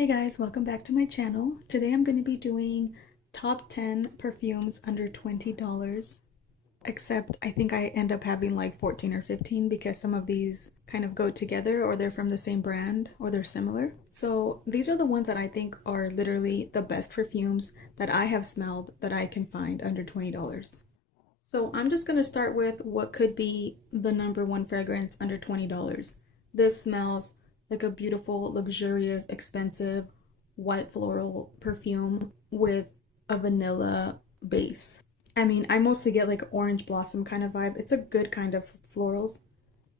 Hey guys, welcome back to my channel. Today I'm going to be doing top 10 perfumes under $20. Except I think I end up having like 14 or 15 because some of these kind of go together or they're from the same brand or they're similar. So these are the ones that I think are literally the best perfumes that I have smelled that I can find under $20. So I'm just going to start with what could be the number one fragrance under $20. This smells like a beautiful, luxurious, expensive white floral perfume with a vanilla base. I mean, I mostly get like orange blossom kind of vibe. It's a good kind of florals.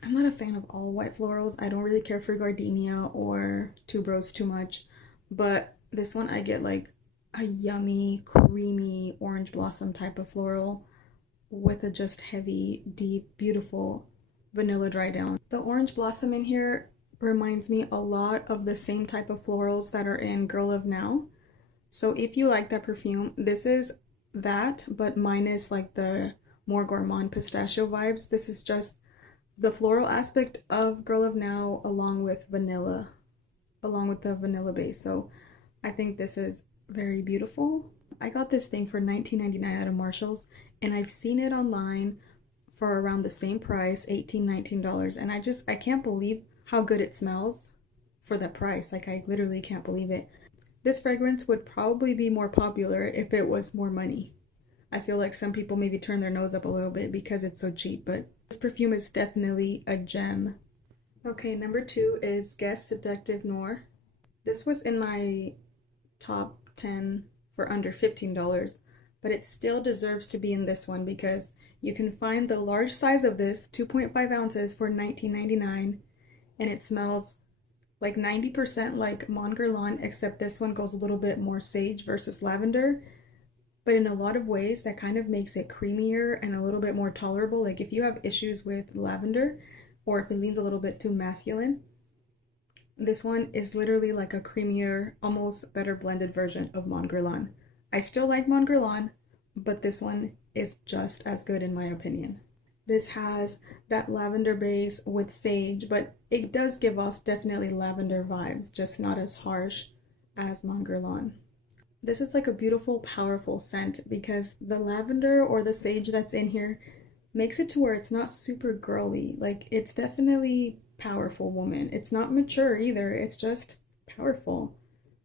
I'm not a fan of all white florals. I don't really care for gardenia or tuberose too much, but this one I get like a yummy, creamy orange blossom type of floral with a just heavy, deep, beautiful vanilla dry down. The orange blossom in here reminds me a lot of the same type of florals that are in Girl of Now. So if you like that perfume, this is that, but minus like the more gourmand pistachio vibes. This is just the floral aspect of Girl of Now along with vanilla, along with the vanilla base. So I think this is very beautiful. I got this thing for $19.99 at a Marshall's, and I've seen it online for around the same price, $18, $19, and I can't believe how good it smells for that price. Like, I literally can't believe it. This fragrance would probably be more popular if it was more money. I feel like some people maybe turn their nose up a little bit because it's so cheap, but this perfume is definitely a gem. Okay, number two is Guess Seductive Noir. This was in my top 10 for under $15, but it still deserves to be in this one because you can find the large size of this, 2.5 ounces, for $19.99, and it smells like 90% like Mon Guerlain, except this one goes a little bit more sage versus lavender. But in a lot of ways, that kind of makes it creamier and a little bit more tolerable. Like if you have issues with lavender or if it leans a little bit too masculine, this one is literally like a creamier, almost better blended version of Mon Guerlain. I still like Mon Guerlain, but this one is just as good in my opinion. This has that lavender base with sage, but it does give off definitely lavender vibes, just not as harsh as Mon Guerlain. This is like a beautiful, powerful scent because the lavender or the sage that's in here makes it to where it's not super girly. Like, it's definitely powerful woman. It's not mature either. It's just powerful.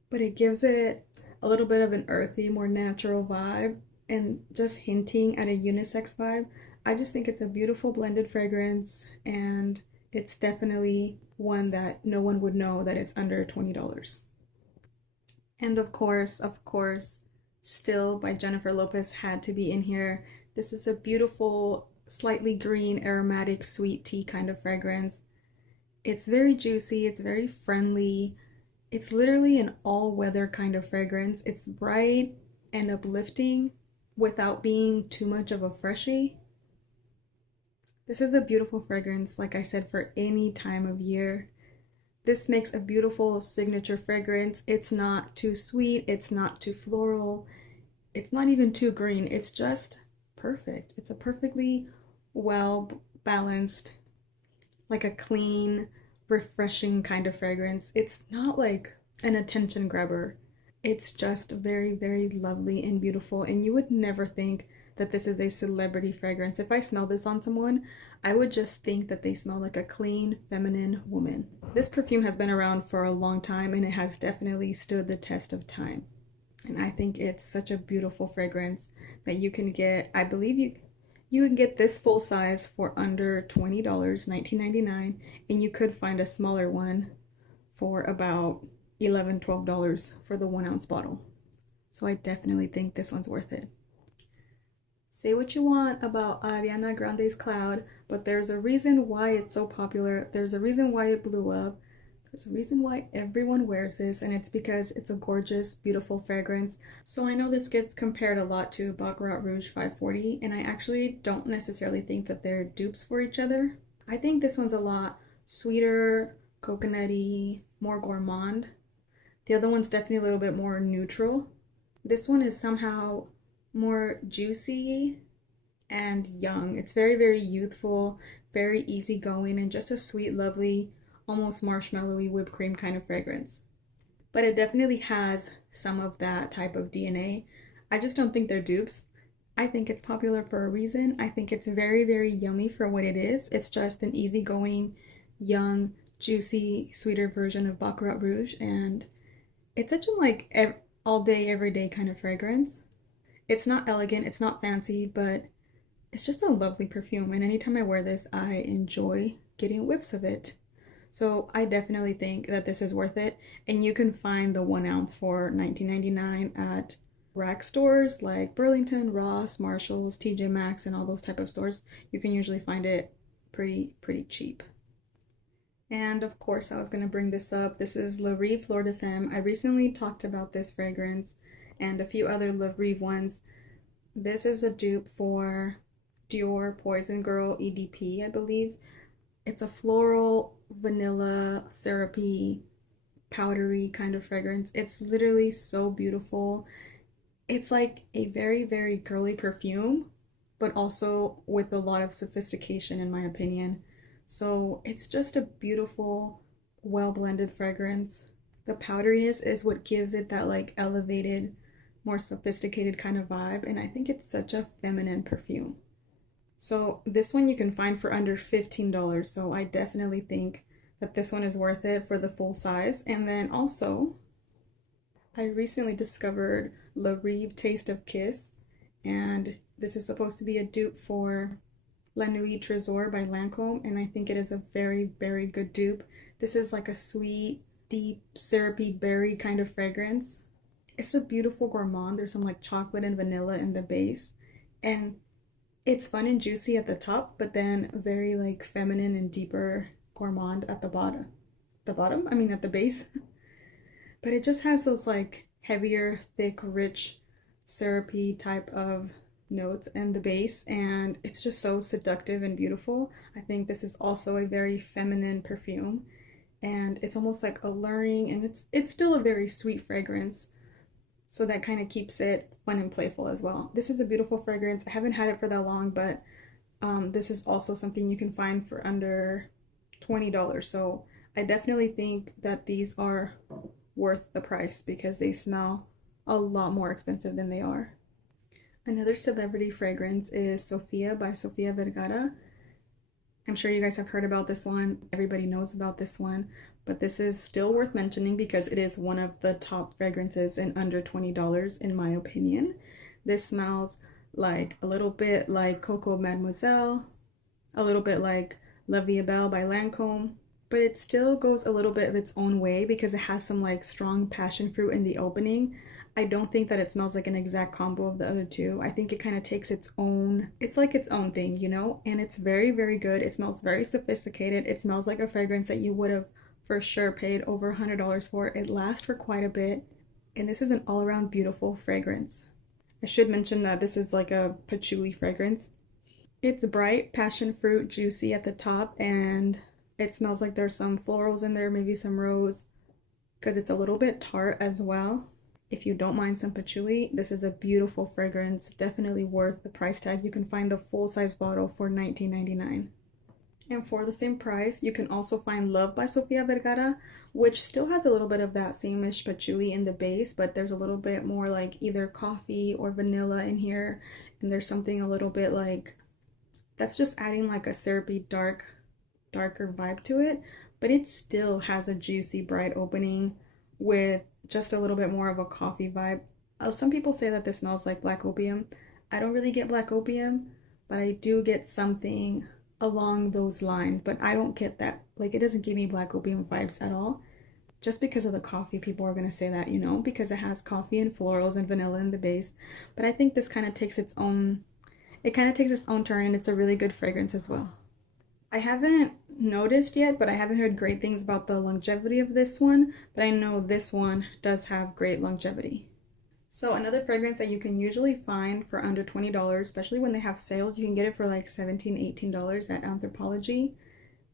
But it gives it a little bit of an earthy, more natural vibe and just hinting at a unisex vibe. I just think it's a beautiful blended fragrance, and it's definitely one that no one would know that it's under $20. And of course, Still by Jennifer Lopez had to be in here. This is a beautiful, slightly green, aromatic, sweet tea kind of fragrance. It's very juicy, it's very friendly. It's literally an all-weather kind of fragrance. It's bright and uplifting without being too much of a freshie. This is a beautiful fragrance, like I said, for any time of year. This makes a beautiful signature fragrance. It's not too sweet, it's not too floral, it's not even too green. It's just perfect. It's a perfectly well balanced, like a clean, refreshing kind of fragrance. It's not like an attention grabber. It's just very, very lovely and beautiful, and you would never think that this is a celebrity fragrance. If I smell this on someone, I would just think that they smell like a clean, feminine woman. This perfume has been around for a long time, and it has definitely stood the test of time. And I think it's such a beautiful fragrance that you can get. I believe you can get this full size for under $20, $19.99, and you could find a smaller one for about $11, $12 for the 1 ounce bottle. So I definitely think this one's worth it. Say what you want about Ariana Grande's Cloud, but there's a reason why it's so popular. There's a reason why it blew up. There's a reason why everyone wears this, and it's because it's a gorgeous, beautiful fragrance. So I know this gets compared a lot to Baccarat Rouge 540, and I actually don't necessarily think that they're dupes for each other. I think this one's a lot sweeter, coconutty, more gourmand. The other one's definitely a little bit more neutral. This one is somehow more juicy and young. It's very, very youthful, very easygoing, and just a sweet, lovely, almost marshmallowy whipped cream kind of fragrance. but it definitely has some of that type of DNA. I just don't think they're dupes. I think it's popular for a reason. I think it's very, very yummy for what it is. It's just an easygoing, young, juicy, sweeter version of Baccarat Rouge, and it's such a all day, every day kind of fragrance. It's not elegant, it's not fancy, but it's just a lovely perfume. And anytime I wear this, I enjoy getting whiffs of it. So I definitely think that this is worth it. And you can find the 1 ounce for $19.99 at rack stores like Burlington, Ross, Marshalls, TJ Maxx, and all those type of stores. You can usually find it pretty cheap. And of course, I was going to bring this up. This is La Rive Fleur de Femme. I recently talked about this fragrance and a few other La Rive ones. This is a dupe for Dior Poison Girl EDP, I believe. It's a floral, vanilla, syrupy, powdery kind of fragrance. It's literally so beautiful. It's like a very, very girly perfume, but also with a lot of sophistication, in my opinion. So it's just a beautiful, well blended fragrance. The powderiness is what gives it that like elevated, more sophisticated kind of vibe, and I think it's such a feminine perfume. So this one you can find for under $15, so I definitely think that this one is worth it for the full size. And then also, I recently discovered La Rive Taste of Kiss, and this is supposed to be a dupe for La Nuit Trésor by Lancôme, and I think it is a very, very good dupe. This is like a sweet, deep, syrupy berry kind of fragrance. It's a beautiful gourmand. There's some like chocolate and vanilla in the base, and it's fun and juicy at the top, but then very like feminine and deeper gourmand at the bottom. The bottom? I mean at the base. But it just has those like heavier, thick, rich, syrupy type of notes in the base, and it's just so seductive and beautiful. I think this is also a very feminine perfume, and it's almost like alluring, and it's still a very sweet fragrance. So that kind of keeps it fun and playful as well. This is a beautiful fragrance. I haven't had it for that long, but this is also something you can find for under $20. So I definitely think that these are worth the price because they smell a lot more expensive than they are. Another celebrity fragrance is Sofia by Sofia Vergara. I'm sure you guys have heard about this one. Everybody knows about this one, but this is still worth mentioning because it is one of the top fragrances in under $20 in my opinion. This smells like a little bit like Coco Mademoiselle, a little bit like La Vie Belle by Lancôme, but it still goes a little bit of its own way because it has some like strong passion fruit in the opening. I don't think that it smells like an exact combo of the other two. I think it kind of takes its own, it's like its own thing, you know? And it's very, very good. It smells very sophisticated. It smells like a fragrance that you would have for sure paid over $100 for. It lasts for quite a bit. And this is an all around beautiful fragrance. I should mention that this is like a patchouli fragrance. It's bright, passion fruit, juicy at the top, and it smells like there's some florals in there, maybe some rose, because it's a little bit tart as well. If you don't mind some patchouli, this is a beautiful fragrance, definitely worth the price tag. You can find the full-size bottle for $19.99. And for the same price, you can also find Love by Sofia Vergara, which still has a little bit of that same-ish patchouli in the base, but there's a little bit more like either coffee or vanilla in here, and there's something a little bit like, that's just adding like a syrupy, darker vibe to it, but it still has a juicy, bright opening with just a little bit more of a coffee vibe. Some people say that this smells like black opium. I don't really get black opium, but I do get something along those lines, but I don't get that. Like, it doesn't give me black opium vibes at all. Just because of the coffee, people are going to say that, you know, because it has coffee and florals and vanilla in the base. But I think this kind of takes its own, it kind of takes its own turn, and it's a really good fragrance as well. I haven't noticed yet, but I haven't heard great things about the longevity of this one, but I know this one does have great longevity. So another fragrance that you can usually find for under $20, especially when they have sales, you can get it for like $17, $18 at Anthropologie.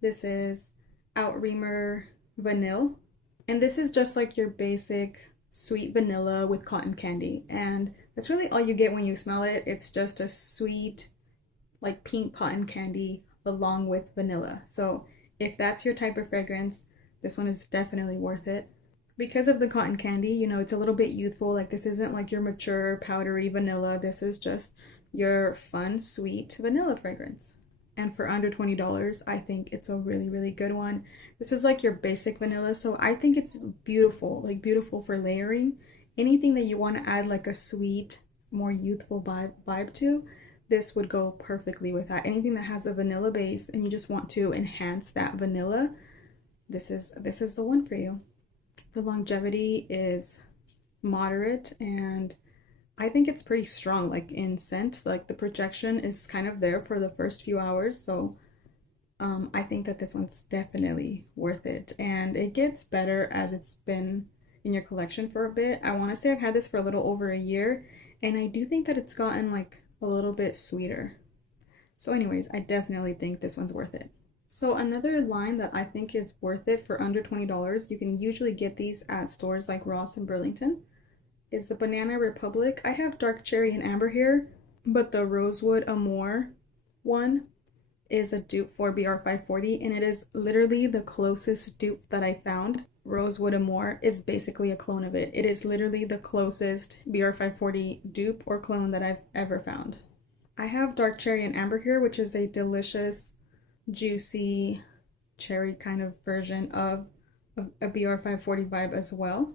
This is Outremer Vanille. And this is just like your basic sweet vanilla with cotton candy. And that's really all you get when you smell it. It's just a sweet, like pink cotton candy along with vanilla. So if that's your type of fragrance, this one is definitely worth it. Because of the cotton candy, you know, it's a little bit youthful. Like this isn't like your mature powdery vanilla. This is just your fun, sweet vanilla fragrance. And for under $20, I think it's a really, really good one. This is like your basic vanilla, so I think it's beautiful, like beautiful for layering. Anything that you want to add like a sweet, more youthful vibe to, this would go perfectly with that. Anything that has a vanilla base and you just want to enhance that vanilla, this is the one for you. The longevity is moderate and I think it's pretty strong, like in scent. Like the projection is kind of there for the first few hours, so I think that this one's definitely worth it. And it gets better as it's been in your collection for a bit. I want to say I've had this for a little over a year, and I do think that it's gotten like a little bit sweeter. So anyways, I definitely think this one's worth it. So another line that I think is worth it for under $20, you can usually get these at stores like Ross and Burlington, is the Banana Republic. I have dark cherry and amber here, but the Rosewood Amore one is a dupe for BR540, and it is literally the closest dupe that I found. Rosewood Amore is basically a clone of it. It is literally the closest BR540 dupe or clone that I've ever found. I have dark cherry and amber here, which is a delicious, juicy cherry kind of version of a BR540 vibe as well.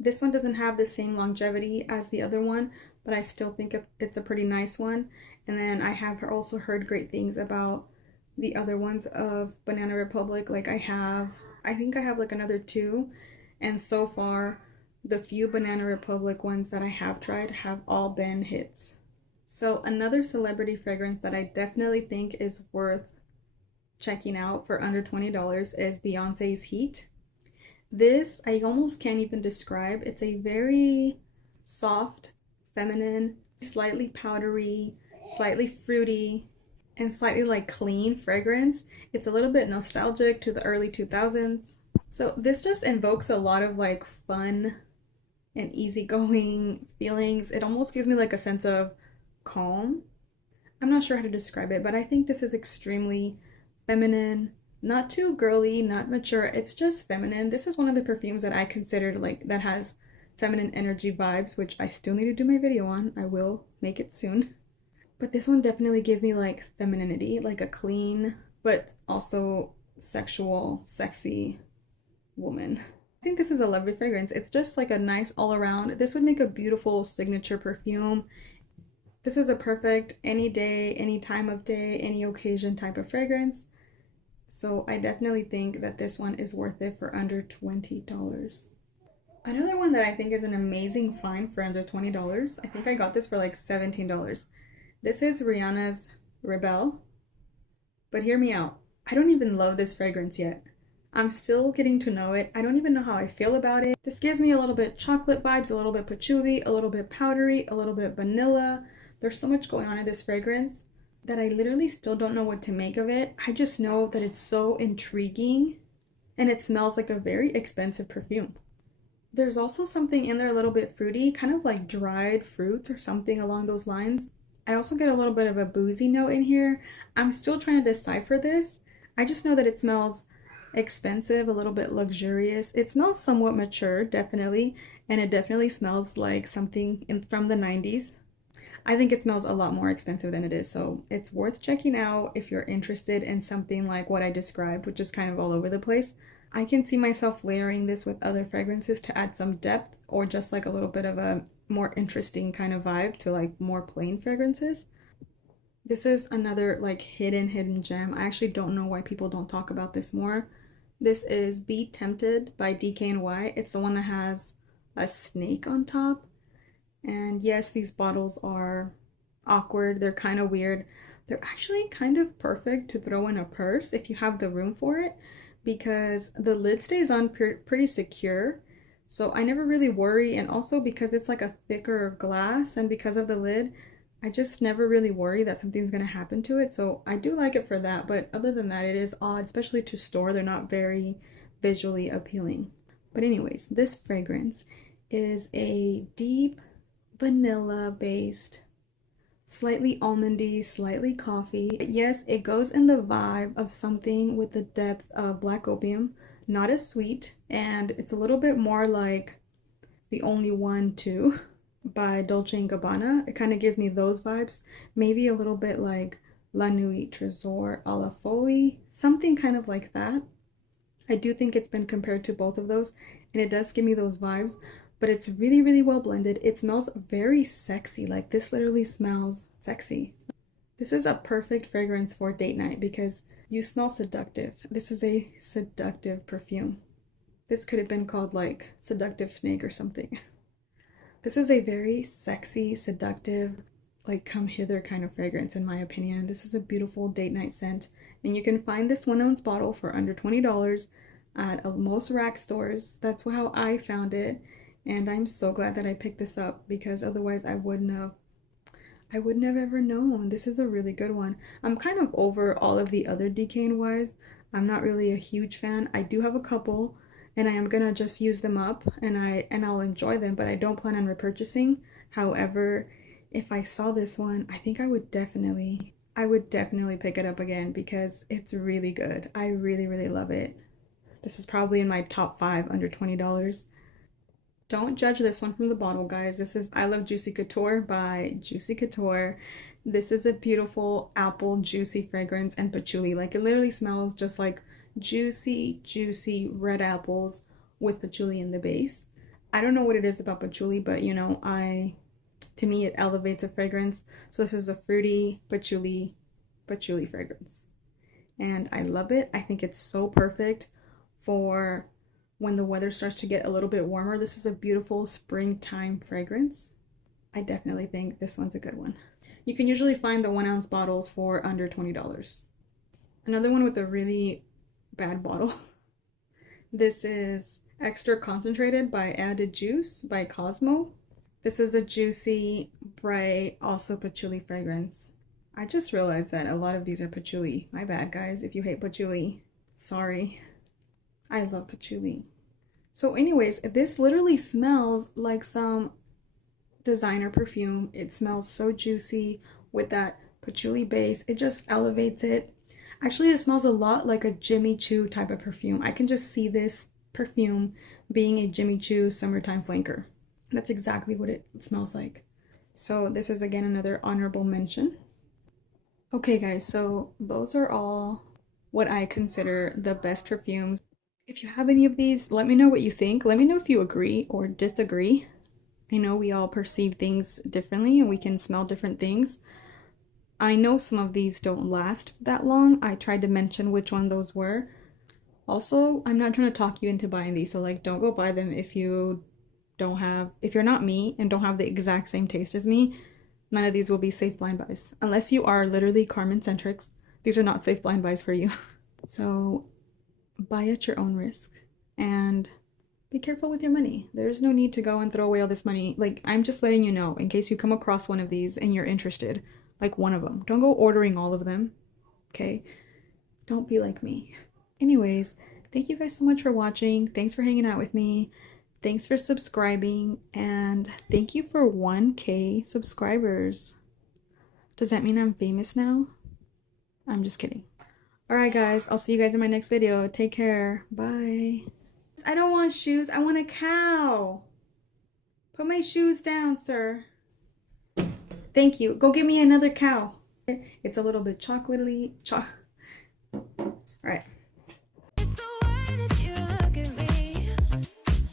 This one doesn't have the same longevity as the other one, but I still think it's a pretty nice one. And then I have also heard great things about the other ones of Banana Republic. Like I think I have like another two. And so far, the few Banana Republic ones that I have tried have all been hits. So another celebrity fragrance that I definitely think is worth checking out for under $20 is Beyonce's Heat. This I almost can't even describe. It's a very soft, feminine, slightly powdery, slightly fruity, and slightly like clean fragrance. It's a little bit nostalgic to the early 2000s. So this just invokes a lot of like fun and easygoing feelings. It almost gives me like a sense of calm. I'm not sure how to describe it, but I think this is extremely feminine, not too girly, not mature. It's just feminine. This is one of the perfumes that I considered like that has feminine energy vibes, which I still need to do my video on. I will make it soon. But this one definitely gives me like femininity, like a clean, but also sexual, sexy woman. I think this is a lovely fragrance. It's just like a nice all around. This would make a beautiful signature perfume. This is a perfect any day, any time of day, any occasion type of fragrance. So I definitely think that this one is worth it for under $20. Another one that I think is an amazing find for under $20, I think I got this for like $17. This is Rihanna's Rebelle. But hear me out. I don't even love this fragrance yet. I'm still getting to know it. I don't even know how I feel about it. This gives me a little bit chocolate vibes, a little bit patchouli, a little bit powdery, a little bit vanilla. There's so much going on in this fragrance that I literally still don't know what to make of it. I just know that it's so intriguing and it smells like a very expensive perfume. There's also something in there a little bit fruity, kind of like dried fruits or something along those lines. I also get a little bit of a boozy note in here. I'm still trying to decipher this. I just know that it smells expensive, a little bit luxurious. It smells somewhat mature, definitely, and it definitely smells like something from the 90s. I think it smells a lot more expensive than it is, so it's worth checking out if you're interested in something like what I described, which is kind of all over the place. I can see myself layering this with other fragrances to add some depth or just like a little bit of a more interesting kind of vibe to like more plain fragrances. This is another like hidden gem. I actually don't know why people don't talk about this more. This is Be Tempted by DKNY. It's the one that has a snake on top. And yes, these bottles are awkward. They're kind of weird. They're actually kind of perfect to throw in a purse if you have the room for it, because the lid stays on pretty secure. So I never really worry. And also because it's like a thicker glass and because of the lid, I just never really worry that something's going to happen to it. So I do like it for that. But other than that, it is odd, especially to store. They're not very visually appealing. But anyways, this fragrance is a deep vanilla based, slightly almondy, slightly coffee. Yes, it goes in the vibe of something with the depth of black opium. not as sweet, and it's a little bit more like The Only One too by Dolce & Gabbana. It kind of gives me those vibes. Maybe a little bit like La Nuit Trésor à la Folie, something kind of like that. I do think it's been compared to both of those, and it does give me those vibes, but it's really, really well blended. It smells very sexy. Like, this literally smells sexy. This is a perfect fragrance for date night because you smell seductive. This is a seductive perfume. This could have been called like Seductive Snake or something. This is a very sexy, seductive, like come hither kind of fragrance in my opinion. This is a beautiful date night scent, and you can find this 1 ounce bottle for under $20 at most rack stores. That's how I found it, and I'm so glad that I picked this up because otherwise I wouldn't have ever known. This is a really good one. I'm kind of over all of the other DKNYs. I'm not really a huge fan. I do have a couple, and I am gonna just use them up, and I'll enjoy them, but I don't plan on repurchasing. However, if I saw this one, I think I would definitely pick it up again because it's really good. I really, really love it. This is probably in my top 5 under $20. Don't judge this one from the bottle, guys. This is I Love Juicy Couture by Juicy Couture. This is a beautiful apple juicy fragrance and patchouli. Like, it literally smells just like juicy, juicy red apples with patchouli in the base. I don't know what it is about patchouli, but you know, to me it elevates a fragrance. So this is a fruity patchouli fragrance. And I love it. I think it's so perfect for when the weather starts to get a little bit warmer. This is a beautiful springtime fragrance. I definitely think this one's a good one. You can usually find the 1 ounce bottles for under $20. Another one with a really bad bottle. This is Extra Concentrated by Added Juice by Cosmo. This is a juicy, bright, also patchouli fragrance. I just realized that a lot of these are patchouli. My bad, guys, if you hate patchouli. Sorry. I love patchouli. So anyways, this literally smells like some designer perfume. It smells so juicy with that patchouli base. It just elevates it. Actually, it smells a lot like a Jimmy Choo type of perfume. I can just see this perfume being a Jimmy Choo summertime flanker. That's exactly what it smells like. So this is again another honorable mention. Okay guys, so those are all what I consider the best perfumes. If you have any of these, let me know what you think. Let me know if you agree or disagree. I know we all perceive things differently and we can smell different things. I know some of these don't last that long. I tried to mention which one those were. Also, I'm not trying to talk you into buying these, so like don't go buy them if you're not me and don't have the exact same taste as me. None of these will be safe blind buys. Unless you are literally Carmen Scentrix, these are not safe blind buys for you. So buy at your own risk and be careful with your money. There's no need to go and throw away all this money. Like, I'm just letting you know in case you come across one of these and you're interested, like one of them. Don't go ordering all of them, okay? Don't be like me. Anyways, thank you guys so much for watching. Thanks for hanging out with me. Thanks for subscribing, and thank you for 1K subscribers. Does that mean I'm famous now? I'm just kidding. Alright guys, I'll see you guys in my next video. Take care. Bye. I don't want shoes. I want a cow. Put my shoes down, sir. Thank you. Go get me another cow. It's a little bit chocolatey. Alright.